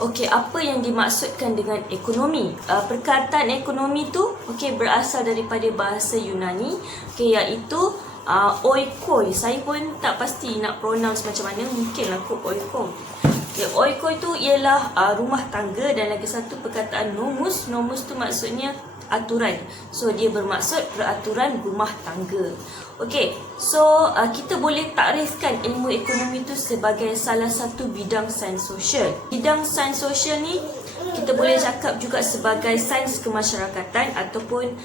Okey, apa yang dimaksudkan dengan ekonomi? Perkataan ekonomi tu berasal daripada bahasa Yunani, iaitu oikoi. Saya pun tak pasti nak pronounce macam mana, mungkinlah kot oikoi. Oikoi tu ialah rumah tangga, dan lagi satu perkataan nomos. Nomos tu maksudnya aturan. So dia bermaksud peraturan rumah tangga. Okey, so kita boleh takrifkan ilmu ekonomi itu sebagai salah satu bidang sains sosial. Bidang sains sosial ni kita boleh cakap juga sebagai sains kemasyarakatan ataupun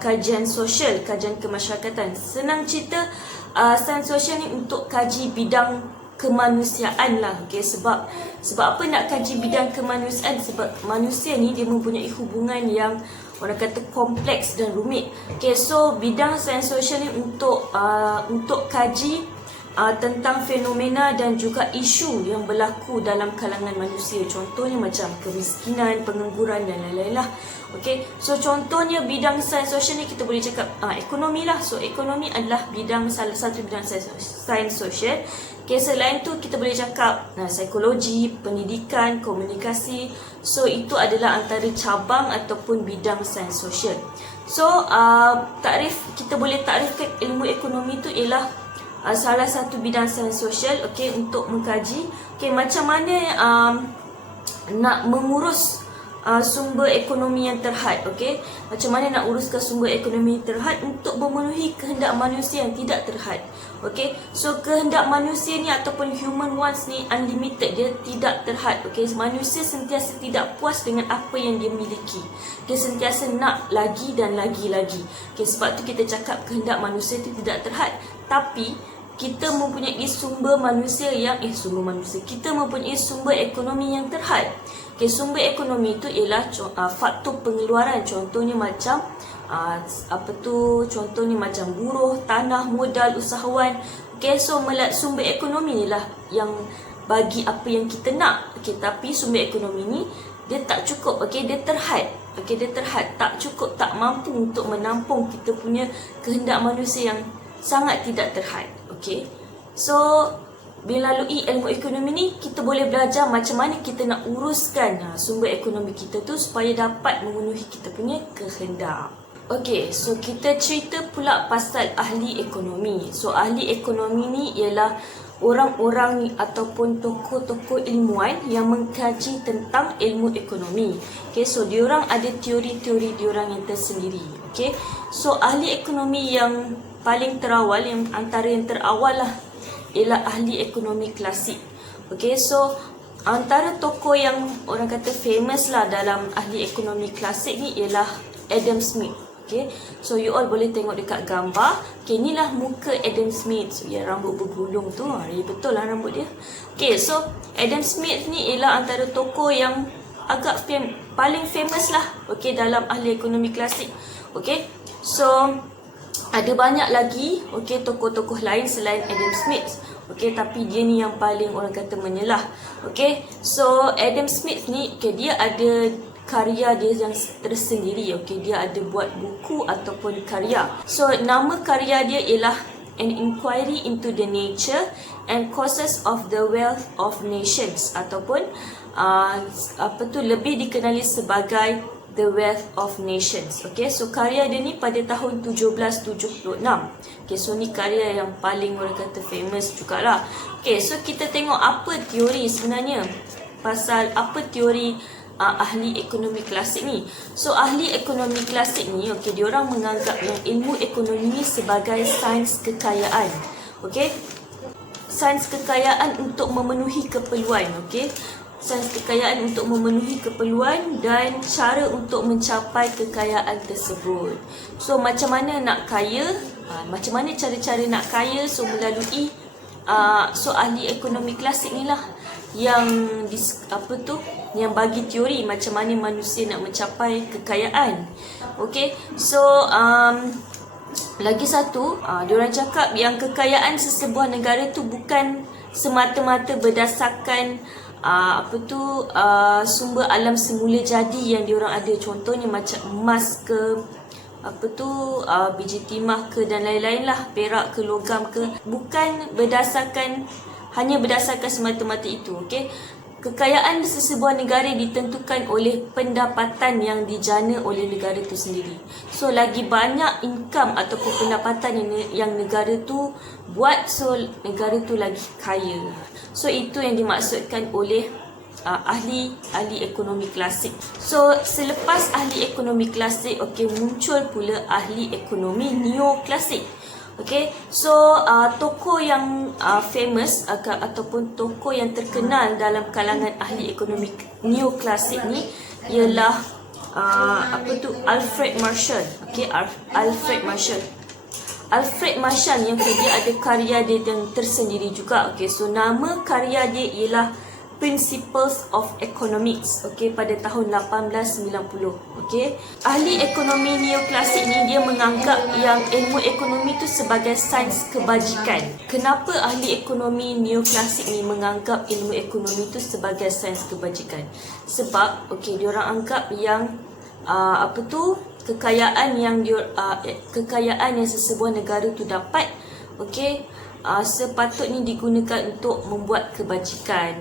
kajian sosial, kajian kemasyarakatan. Senang cerita, sains sosial ni untuk kaji bidang kemanusiaan lah. Sebab apa nak kaji bidang kemanusiaan? Sebab manusia ni dia mempunyai hubungan yang orang kata kompleks dan rumit. So bidang sains sosial ni untuk kaji tentang fenomena dan juga isu yang berlaku dalam kalangan manusia. Contohnya macam kemiskinan, pengangguran dan lain-lain lah. So contohnya bidang sains sosial ni kita boleh cakap ekonomi lah. So ekonomi adalah salah satu bidang sains sosial. Selain tu kita boleh cakap psikologi, pendidikan, komunikasi. So itu adalah antara cabang ataupun bidang sains sosial. So kita boleh takrifkan ilmu ekonomi tu ialah salah satu bidang sains sosial untuk mengkaji macam mana nak mengurus sumber ekonomi yang terhad. Macam mana nak uruskan sumber ekonomi yang terhad untuk memenuhi kehendak manusia yang tidak terhad. So kehendak manusia ni ataupun human wants ni unlimited, dia tidak terhad. Manusia sentiasa tidak puas dengan apa yang dia miliki. Dia sentiasa nak lagi dan lagi-lagi. Sebab tu kita cakap kehendak manusia itu tidak terhad. Tapi kita mempunyai sumber kita mempunyai sumber ekonomi yang terhad. Sumber ekonomi itu ialah faktor pengeluaran. Contohnya macam contohnya macam buruh, tanah, modal, usahawan. So sumber ekonomi inilah yang bagi apa yang kita nak. Tapi sumber ekonomi ni dia tak cukup. Dia terhad. Dia terhad, tak cukup, tak mampu untuk menampung kita punya kehendak manusia yang sangat tidak terhad. So melalui ilmu ekonomi ni kita boleh belajar macam mana kita nak uruskan sumber ekonomi kita tu supaya dapat memenuhi kita punya kehendak. So kita cerita pula pasal ahli ekonomi. So ahli ekonomi ni ialah orang-orang ni ataupun tokoh-tokoh ilmuwan yang mengkaji tentang ilmu ekonomi. So diorang ada teori-teori diorang yang tersendiri. So ahli ekonomi yang paling terawal, yang antara yang terawal lah, ialah ahli ekonomi klasik. So antara tokoh yang orang kata famous lah dalam ahli ekonomi klasik ni ialah Adam Smith. So you all boleh tengok dekat gambar. Inilah muka Adam Smith. So yang rambut bergulung tu, betul lah rambut dia. So Adam Smith ni ialah antara tokoh yang agak paling famous lah dalam ahli ekonomi klasik. So ada banyak lagi tokoh-tokoh lain selain Adam Smith. Tapi dia ni yang paling orang kata menyelah. So Adam Smith ni dia ada karya dia yang tersendiri. Dia ada buat buku ataupun karya. So nama karya dia ialah An Inquiry into the Nature and Causes of the Wealth of Nations, ataupun lebih dikenali sebagai The Wealth of Nations. So karya dia ni pada tahun 1776. So ni karya yang paling orang kata famous jugalah. So kita tengok apa teori sebenarnya, pasal apa teori ahli ekonomi klasik ni. So ahli ekonomi klasik ni diorang menganggap yang ilmu ekonomi ni sebagai sains kekayaan. Sains kekayaan untuk memenuhi keperluan. Sains kekayaan untuk memenuhi keperluan dan cara untuk mencapai kekayaan tersebut. So macam mana nak kaya, macam mana cara-cara nak kaya. So melalui ahli ekonomi klasik ni lah yang yang bagi teori macam mana manusia nak mencapai kekayaan. So lagi satu, diorang cakap yang kekayaan sesebuah negara tu bukan semata-mata berdasarkan sumber alam semula jadi yang diorang ada. Contohnya macam emas ke, biji timah ke dan lain-lain lah, perak ke, logam ke. Bukan hanya berdasarkan semata-mata itu. kekayaan sesebuah negara ditentukan oleh pendapatan yang dijana oleh negara itu sendiri. So lagi banyak income ataupun pendapatan yang negara tu buat, so negara tu lagi kaya. So itu yang dimaksudkan oleh ahli ekonomi klasik. So selepas ahli ekonomi klasik, muncul pula ahli ekonomi neoklasik. So tokoh yang famous ataupun tokoh yang terkenal dalam kalangan ahli ekonomi neoklasik ni ialah Alfred Marshall. Alfred Marshall yang dia ada karya dia yang tersendiri juga. So nama karya dia ialah Principles of Economics, pada tahun 1890. Ahli ekonomi neoklasik ni dia menganggap yang ilmu ekonomi tu sebagai sains kebajikan. Kenapa ahli ekonomi neoklasik ni menganggap ilmu ekonomi tu sebagai sains kebajikan? Sebab diorang anggap yang kekayaan yang sesebuah negara tu dapat, sepatutnya digunakan untuk membuat kebajikan.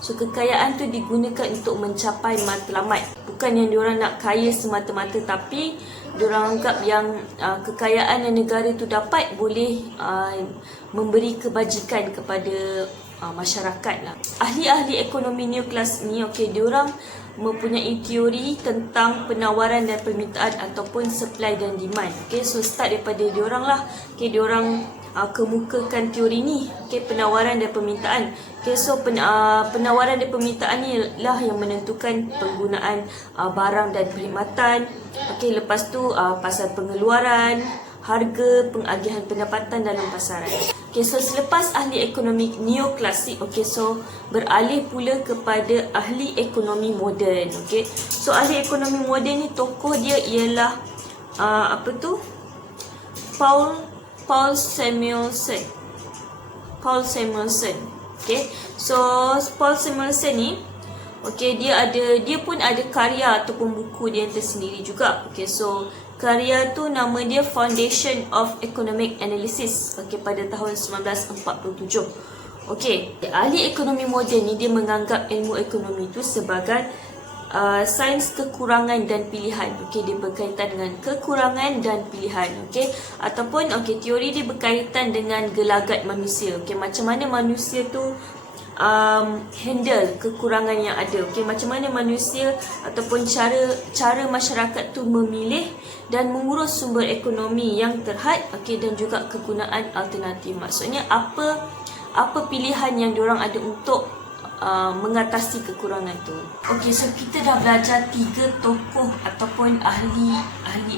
So kekayaan tu digunakan untuk mencapai matlamat. Bukan yang diorang nak kaya semata-mata, tapi diorang anggap yang kekayaan yang negara tu dapat boleh memberi kebajikan kepada masyarakat lah. Ahli-ahli ekonomi neoklasik ni, diorang mempunyai teori tentang penawaran dan permintaan ataupun supply dan demand. So start daripada diorang lah. Diorang kemukakan teori ni, penawaran dan permintaan. So penawaran dan permintaan ni lah yang menentukan penggunaan barang dan perkhidmatan. Lepas tu pasal pengeluaran, harga, pengagihan pendapatan dalam pasaran. So selepas ahli ekonomi neoklasik, so beralih pula kepada ahli ekonomi moden. So ahli ekonomi moden ni tokoh dia ialah Paul Samuelson. So Paul Samuelson ni dia pun ada karya ataupun buku dia yang tersendiri juga. So karya tu nama dia Foundation of Economic Analysis pada tahun 1947. Ahli ekonomi moden ni dia menganggap ilmu ekonomi tu sebagai sains kekurangan dan pilihan. Dia berkaitan dengan kekurangan dan pilihan. Ataupun teori dia berkaitan dengan gelagat manusia. Macam mana manusia tu handle kekurangan yang ada. Macam mana manusia ataupun cara masyarakat tu memilih dan mengurus sumber ekonomi yang terhad, dan juga kegunaan alternatif. Maksudnya apa pilihan yang diorang ada untuk mengatasi kekurangan tu. So kita dah belajar 3 tokoh ataupun ahli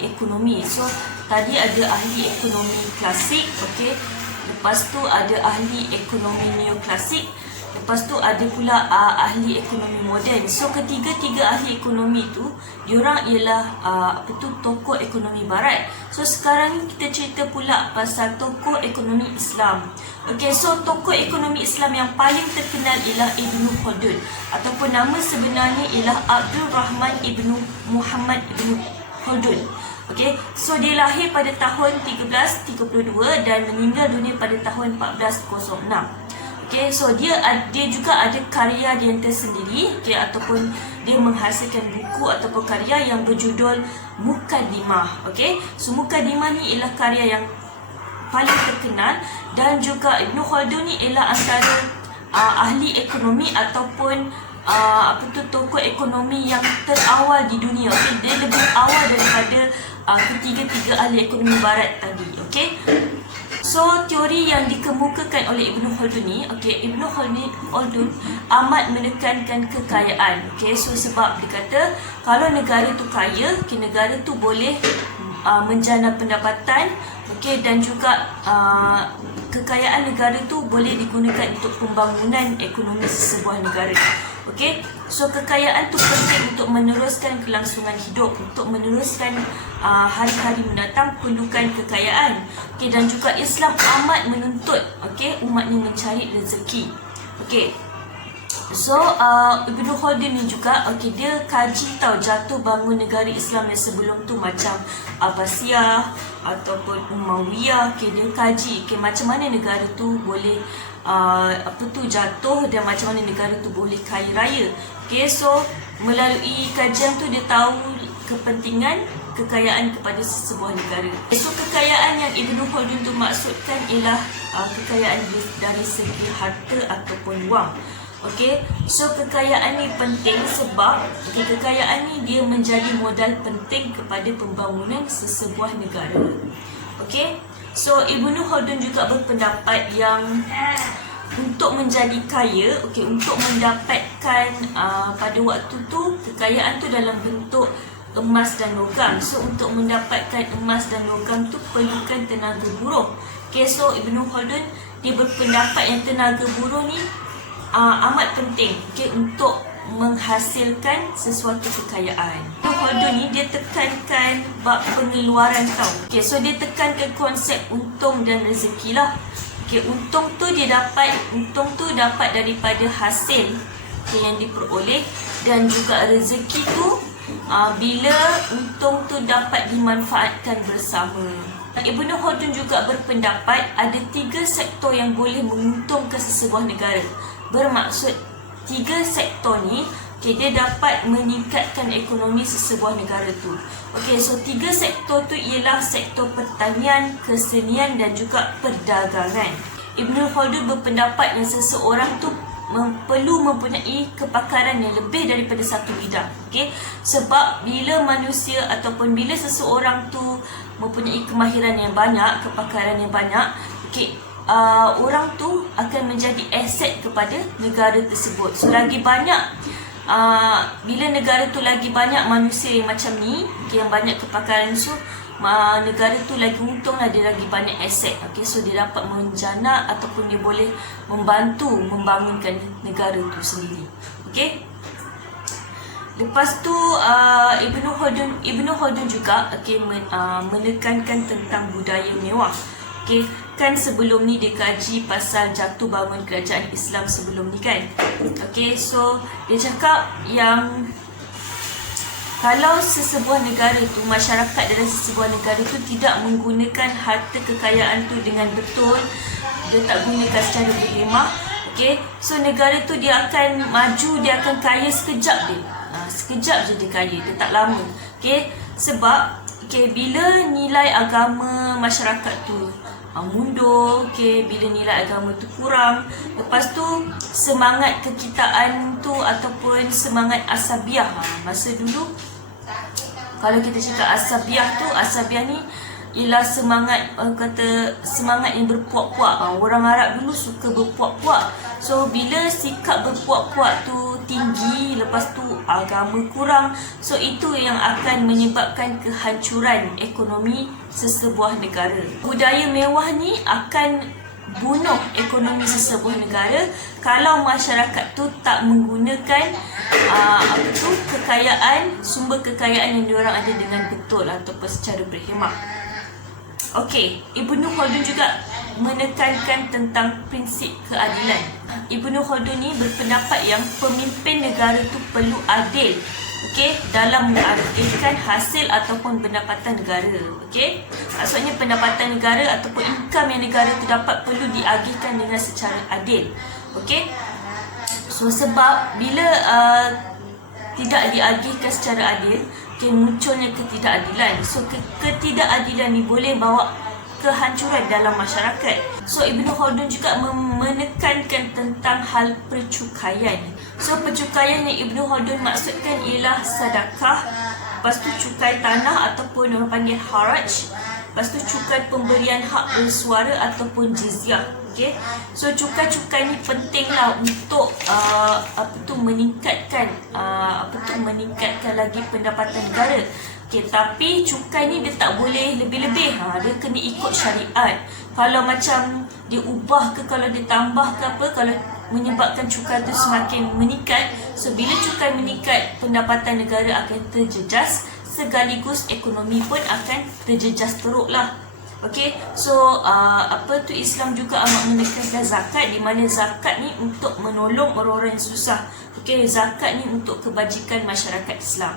ekonomi. So tadi ada ahli ekonomi klasik, lepas tu ada ahli ekonomi neoklasik, lepas tu ada pula ahli ekonomi moden. So ketiga-tiga ahli ekonomi tu diorang ialah tokoh ekonomi barat. So sekarang ni kita cerita pula pasal tokoh ekonomi Islam. So tokoh ekonomi Islam yang paling terkenal ialah Ibnu Khaldun, ataupun nama sebenarnya ialah Abdul Rahman Ibnu Muhammad Ibnu Khaldun. So dia lahir pada tahun 1332 dan meninggal dunia pada tahun 1406. So dia juga ada karya dia yang tersendiri, ataupun dia menghasilkan buku ataupun karya yang berjudul Muqaddimah. So Muqaddimah ni ialah karya yang paling terkenal, dan juga Ibnu Khaldun ni ialah antara ahli ekonomi ataupun tokoh ekonomi yang terawal di dunia. Dia lebih awal daripada ketiga-tiga ahli ekonomi barat tadi. So teori yang dikemukakan oleh Ibnu Khaldun ni, Ibnu Khaldun amat menekankan kekayaan. So sebab dia kata kalau negara tu kaya, negara tu boleh menjana pendapatan, dan juga kekayaan negara tu boleh digunakan untuk pembangunan ekonomi sesebuah negara. So kekayaan tu penting untuk meneruskan kelangsungan hidup, untuk meneruskan hari-hari mendatang perlukan kekayaan. Dan juga Islam amat menuntut umatnya mencari rezeki. So Ibnu Khaldun ni juga dia kaji jatuh bangun negara Islam yang sebelum tu, macam Abbasiyah ataupun Umayyah. Dia kaji macam mana negara tu boleh jatuh dan macam mana negara tu boleh kaya raya. Okay, so melalui kajian tu dia tahu kepentingan kekayaan kepada sebuah negara. So kekayaan yang Ibn Khaldun tu maksudkan ialah kekayaan dari segi harta ataupun wang. Okey, so kekayaan ni penting sebab kekayaan ni dia menjadi modal penting kepada pembangunan sesebuah negara. Okey, so Ibn Khaldun juga berpendapat yang untuk menjadi kaya, untuk mendapatkan pada waktu tu kekayaan tu dalam bentuk emas dan logam. So untuk mendapatkan emas dan logam tu perlukan tenaga buruh. Okay, so Ibn Khaldun dia berpendapat yang tenaga buruh ni amat penting untuk menghasilkan sesuatu kekayaan. Ibn Khaldun ni dia tekankan bab pengeluaran tau. Okay, so dia tekankan konsep untung dan rezeki lah. Okay, untung tu dapat daripada hasil yang diperoleh, dan juga rezeki tu bila untung tu dapat dimanfaatkan bersama. Ibn Khaldun juga berpendapat ada 3 sektor yang boleh menguntungkan sesebuah negara. Bermaksud 3 sektor ni dia dapat meningkatkan ekonomi sesebuah negara tu. So 3 sektor tu ialah sektor pertanian, kesenian dan juga perdagangan. Ibn Khaldun berpendapat yang seseorang tu perlu mempunyai kepakaran yang lebih daripada satu bidang. Sebab bila manusia ataupun bila seseorang tu mempunyai kemahiran yang banyak, kepakaran yang banyak, orang tu akan menjadi aset kepada negara tersebut. So lagi banyak bila negara tu lagi banyak manusia yang macam ni, yang banyak kepakaran, so negara tu lagi untung lah, dia lagi banyak aset. So dia dapat menjana ataupun dia boleh membantu membangunkan negara tu sendiri. Lepas tu Ibn Khaldun juga menekankan tentang budaya mewah. Kan sebelum ni dia kaji pasal jatuh bangun kerajaan Islam sebelum ni kan. So dia cakap yang kalau sesebuah negara tu, masyarakat dalam sesebuah negara tu tidak menggunakan harta kekayaan tu dengan betul, dia tak gunakan secara berhemah, so negara tu dia akan maju, dia akan kaya sekejap je. Sekejap je dia kaya, dia tak lama. Sebab bila nilai agama masyarakat tu mundur, bila nilai agama tu kurang, lepas tu semangat kekitaan tu ataupun semangat asabiah. Masa dulu kalau kita cakap asabiah ni ialah semangat semangat yang berpuak-puak. Orang Arab dulu suka berpuak-puak. So bila sikap berpuak-puak tu tinggi, lepas tu agama kurang, so itu yang akan menyebabkan kehancuran ekonomi sesebuah negara. Budaya mewah ni akan bunuh ekonomi sesebuah negara kalau masyarakat tu tak menggunakan sumber kekayaan yang diorang ada dengan betul ataupun secara berhemah. Ibn Khaldun juga menekankan tentang prinsip keadilan. Ibn Khaldun ni berpendapat yang pemimpin negara tu perlu adil dalam mengadilkan hasil ataupun pendapatan negara. Maksudnya pendapatan negara ataupun income yang negara tu dapat perlu diagihkan dengan secara adil. So sebab bila tidak diagihkan secara adil, munculnya ketidakadilan. So ketidakadilan ni boleh bawa kehancuran dalam masyarakat. So Ibn Khaldun juga menekankan tentang hal percukaian. So percukaian yang Ibn Khaldun maksudkan ialah sedekah, lepas tu cukai tanah ataupun orang panggil haraj, lepas tu cukai pemberian hak bersuara ataupun jizyah. So cukai-cukai ni pentinglah untuk meningkatkan lagi pendapatan negara. Tapi cukai ni dia tak boleh lebih-lebih. Dia kena ikut syariat. Kalau macam dia ubah ke, kalau dia tambah ke apa, kalau menyebabkan cukai tu semakin meningkat, so bila cukai meningkat, pendapatan negara akan terjejas, sekaligus ekonomi pun akan terjejas teruk lah. So Islam juga amat menekankan zakat, di mana zakat ni untuk menolong orang-orang yang susah. Zakat ni untuk kebajikan masyarakat Islam.